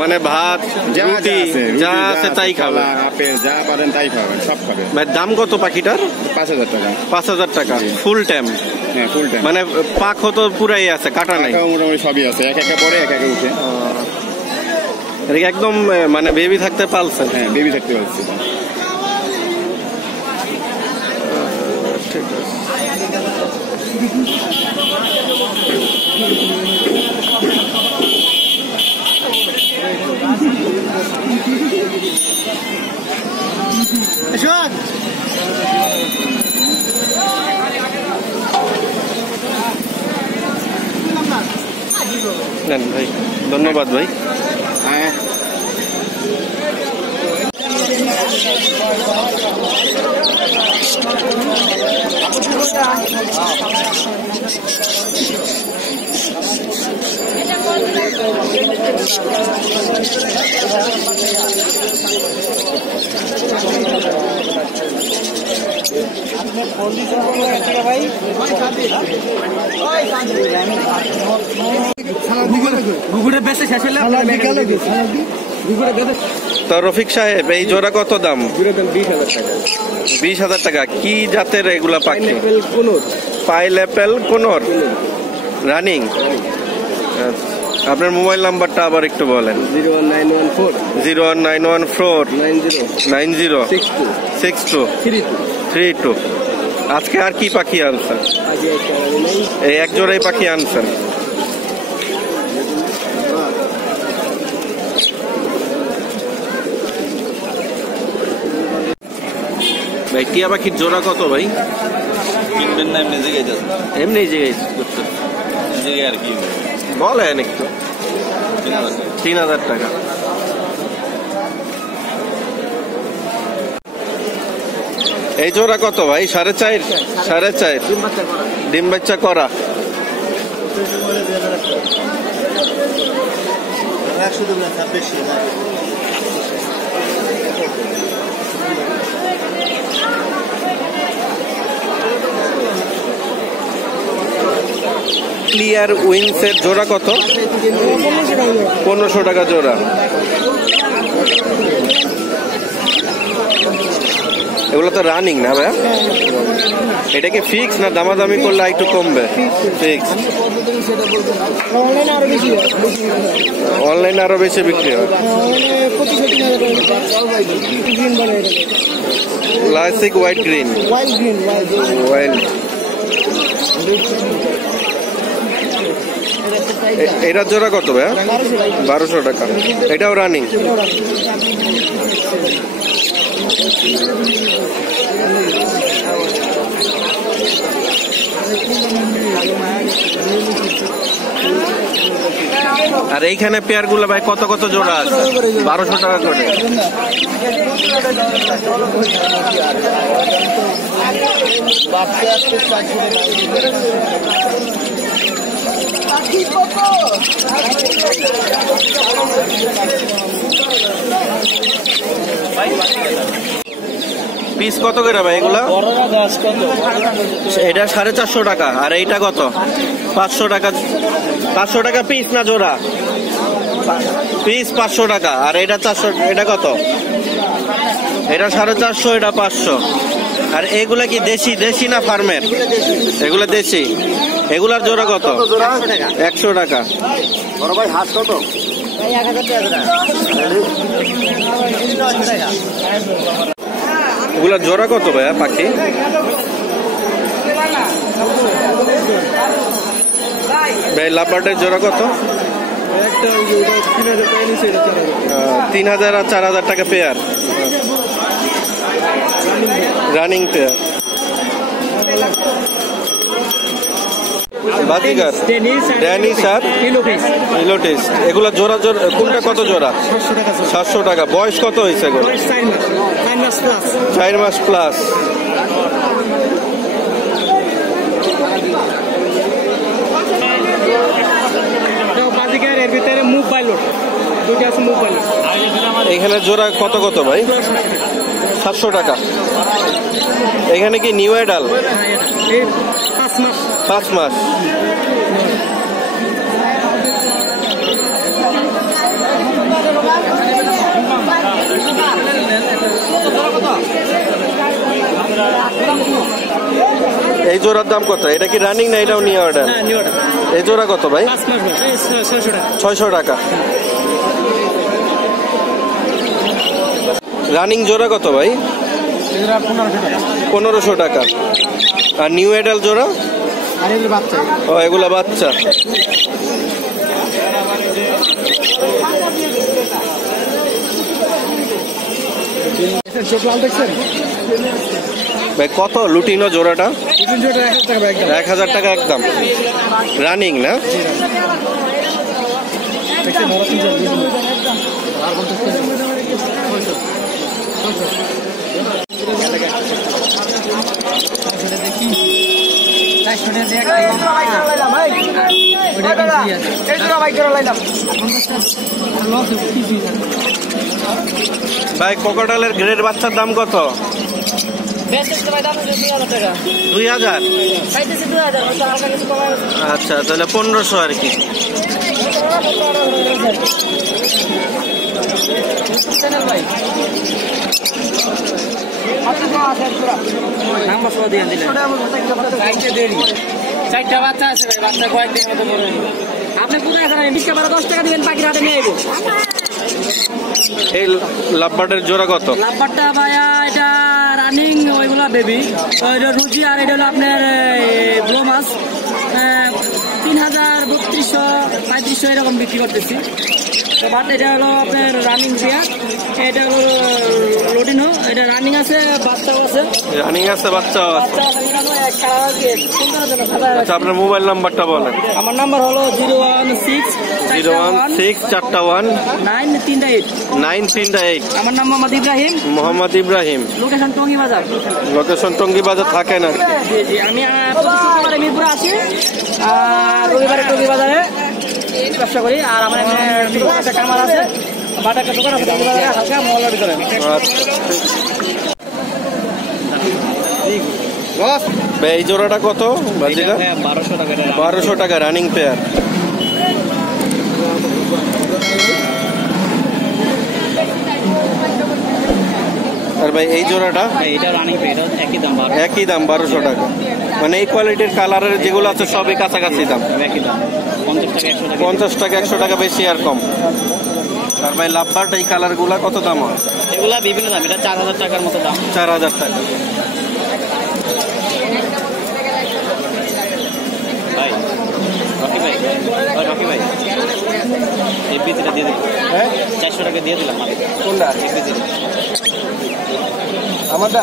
মানে ভাত রুটি যা আছে তাই খাবে, আপেল যা পারেন তাই খাবেন, সব খাবেন। ভাই দাম কত পাখিটার? 5000 টাকা। 5000 টাকা ফুল টাইম? হ্যাঁ ফুল টাইম। মানে পাখো তো পুরাই আছে, কাটা নাই? মোটামুটি সবই আছে, এক একটা পরে এক একটা উঠে। একদম মানে বেবি থাকতে পালছে? হ্যাঁ বেবি থাকতে পালছে। ঠিক আছে। ভাই ধন্যবাদ ভাই। হ্যাঁ তো রফিক সাহেব এই জোড়া কত দাম? 20,000 টাকা। কি জাতের এগুলা পাখি? Pineapple কোনর running. আপনার মোবাইল নাম্বারটা আবার একটু বলেন। 01914906262। আজকে আর কি পাখি আনছেন? এই এক জোড়াই পাখি আনছেন? ভাই টিয়া পাখির জোড়া কত ভাই? কিনবেন না এমনি জায়গায় যাচ্ছে, এমনি জায়গায় আর কি বলেন একটু। 3000 টাকা। এই জোড়া কত ভাই? 4.5 ডিম বাচ্চা করা। ক্লিয়ার উইন্সের জোড়া কত? 1500 টাকা জোড়া। এগুলো তো রানিং না ভাই? এটা কি ফিক্স না দামাদামি করলে একটু কমবে? ফিক্স। অনলাইনে আরো বেশি বিক্রি হয়। Classic white green. এটার জোড়া কত ভাই? 1200 টাকা। এটাও রানিং। আর এইখানে পেয়ার গুলো ভাই কত কত জোড়া আছে? 1200 টাকা করে। পিস কত করে ভাই এগুলা? এটা 450 টাকা। আর এইটা কত? 500 টাকা। 500 টাকা পিস না জোড়া? পিস 500 টাকা। আর এটা 400। এটা কত? এটা 450, এটা 500। আর এগুলা কি দেশি না ফার্মের? এগুলা দেশি। এগুলার জোড়া কত? 100 টাকা। বড় ভাই হাত কত? এগুলার জোড়া কত ভাইয়া পাখি? ভাই লাভবার্ডের জোড়া কত? 3000 আর 4000 টাকা pair. Running pair. Baazigar, Danish আর ইলোটিস। এগুলা জোড়া কোনটা কত জোড়া? 700 টাকা। বয়স কত হয়েছে এগুলো? 4 মাস প্লাস। এর ভিতরে মুভ পাইলট দুটো আছে। মুভ পাইলট এখানে জোড়া কত কত ভাই? 700 টাকা। এখানে কি নিউ অ্যাডাল? 5 মাস। এই জোড়ার দাম কত? এটা কি রানিং না এটাও নিয়ে অর্ডার? এই জোড়া কত ভাই? 600 টাকা। রানিং জোড়া কত ভাই? 1500 টাকা। আর নিউ এডাল জোড়া? ও এগুলা বাচ্চা। ভাই কত লুটিনো জোড়াটা? 1000 টাকা একদম। রানিং না? ভাই কোকাটালের গ্রেড বাচ্চার দাম কত? 2000। আচ্ছা তাহলে 1500 আর কি। চারটা বাচ্চা আছে ভাই, বাচ্চা কয়েকদিন মতো বড় হইবে। আপনি কোথায় আছেন? 20 টাকা 10 টাকা দিবেন, বাকি রাতে নিয়ে আইবো। এই লাভবার্ডের জোড়া কত? লাভবারটা ভাইয়া এটা রানিং, ওইগুলা বেবি, ওইটা রুচি, আর এটা হলো আপনার ব্লো মাছ। 3000, 3200, 3500 এরকম বিক্রি করতেছি। তো বাট এটা হলো আপনার রানিং দিয়া, এটা হলো লোডিনো, এটা রানিং আছে, বাচ্চাও আছে। রানিং আছে, বাচ্চাও আছে। বাচ্চা আছে, এটা হলো এক কালার দিয়ে সুন্দর জন্য খাতা। আচ্ছা আপনার মোবাইল নাম্বারটা বলেন। আমার নাম্বার হলো 016 411 938। 938। আমার নাম মোহাম্মদ ইব্রাহিম। মোহাম্মদ ইব্রাহিম। লোকেশন টঙ্গী বাজার। লোকেশন টঙ্গী বাজার থাকে না? জি জি, আমি প্রতি শুক্রবারে মিরপুরে আসি, আর রবিবারে টঙ্গী বাজারে ব্যবসা করি। আর আমার একটা কামার আছে, বাটা একটা দোকান আছে টঙ্গী বাজারে, হালকা মহল্লার ভিতরে। ভাই এই জোড়াটা কত? বাজিকা 1200 টাকা। 1200 টাকা রানিং পেয়ার। আর ভাই এই জোড়াটা? এটা রানিং পে, এটা একই দাম। একই দাম 1200 টাকা। মানে এই কোয়ালিটির কালারের যেগুলো আছে সবই কাছাকাছি দাম। একই দাম, 50 টাকা 100 টাকা বেশি আর কম। আর ভাই লাভবার্ড এই কালার গুলা কত দাম হয়? এগুলা বিভিন্ন দাম, এটা 4000 টাকার মতো দাম। 4000 টাকা। ভাই রকি ভাই, রকি ভাই এফবিসিটা দিয়ে দিলাম। হ্যাঁ 400 টাকা দিয়ে দিলাম। কোনটা? এফবিসি আমারটা